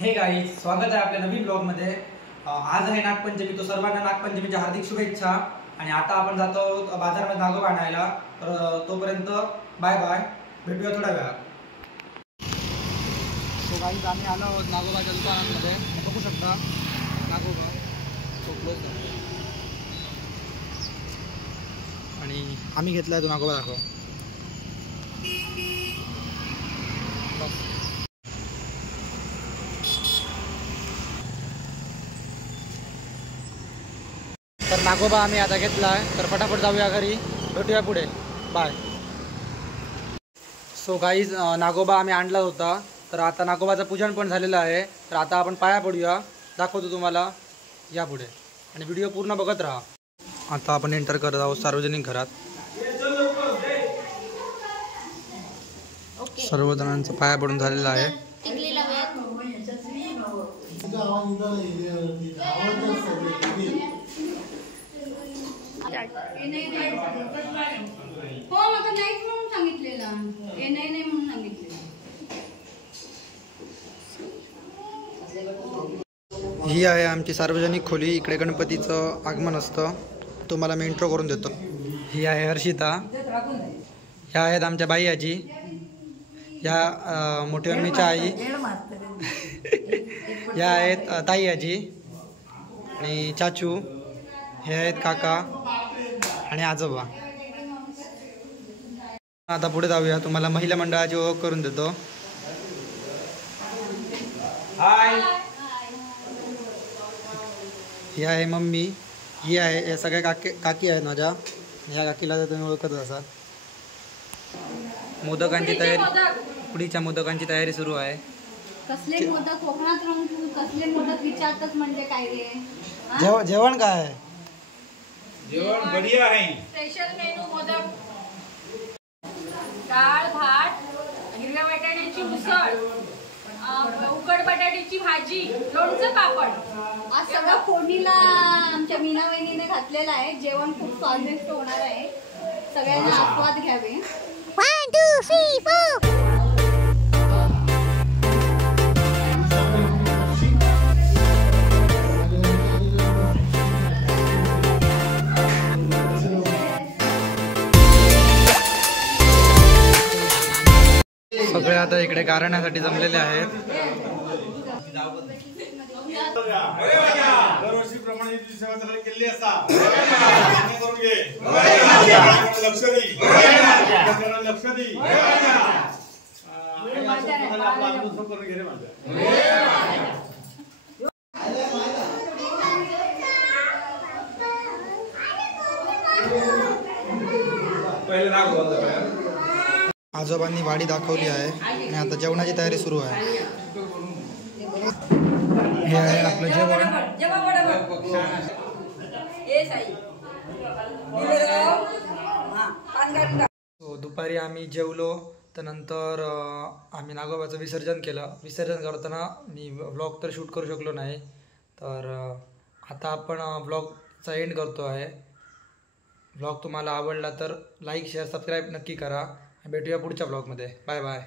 हे गाईज, स्वागत आहे आपल्या नवीन ब्लॉग मध्ये। आज आहे नागपंचमी, तो सर्वांना नागपंचमीच्या हार्दिक शुभेच्छा। आणि आता आपण जातो बाजारामध्ये नागोबा आणायला, तर तोपर्यंत बाय बाय, भेटूया थोड्या वेळात। सो गाईज, आम्ही आलो आहोत नागोबाच्या दुकानामध्ये। बघू शकता नागोबा आणि आम्ही घेतलाय तो नागोबा, दाखव। तर नागोबा आम्ही आता घेतलाय, तर फटाफट जाऊया घरी, भेटूया पुढे, बाय। सो गाईज, नागोबा आम्ही आणला होता, तर आता नागोबाचं पूजन पण झालेलं आहे। तर आता आपण पाया पडूया, दाखवतो तुम्हाला या पुढे, आणि व्हिडिओ पूर्ण बघत राहा। आता आपण एंटर करत आहोत सार्वजनिक घरात। सर्व जणांचं पाया पडून झालेलं आहे। ही आहे आमची सार्वजनिक खोली। इकडे गणपतीचं आगमन असतं, तुम्हाला मी इंट्रो करून देतो। ही आहे हर्षिता, ह्या आहेत आमच्या बाई आजी, ह्या मोठी मम्मीच्या आई, ह्या आहेत ताई आजी आणि चाचू, हे आहेत काका आणि आजोबा। आता पुढे जाऊया, तुम्हाला महिला मंडळाची ओळख करून देतो। हाय, ही आहे मम्मी, ही आहे, या सगळ्या काकी आहेत माझ्या, ह्या काकीला तर तुम्ही ओळखत असाल। मोदकांची तयारी, उकडीच्या मोदकांची तयारी सुरू आहे। कसले मोदक कोकणात राहून तू कसले मोदक विचारतस, म्हणजे काय रे? जेवण काय आहे? जेवण बढिया आहे। स्पेशल मेनू मोदक, डाळ भात, हिरव्या बटाट्याची उसळ, उकड बटाट्याची भाजी, लोणचं, पापड। आज सगळं फोडणीला आमच्या मीना वहिनीने घातलेलं आहे। जेवण खूप स्वादिष्ट होणार आहे, सगळ्यांनी आस्वाद घ्यावे। 1 2 3 4 सगळे आता इकडे गारण्यासाठी जमलेले आहेत। दरवर्षीप्रमाणे सेवा चांगली केली असता, करून घे, लक्ष दे, लक्ष दे, करून घे रे माझं। पहिले नाग आजोबांनी वाडी दाखवली आहे आणि आता जेवणाची तयारी सुरू आहे। हे आहे आपलं जेवण। दुपारी आम्ही जेवलो, त्यानंतर आम्ही नागोबाचं विसर्जन केलं। विसर्जन करताना मी व्लॉग तर शूट करू शकलो नाही, तर आता आपण व्लॉगचा एंड करतो आहे। व्लॉग तुम्हाला आवडला तर लाईक शेअर सबस्क्राईब नक्की करा। भेटूया पुढच्या ब्लॉगमध्ये, बाय बाय।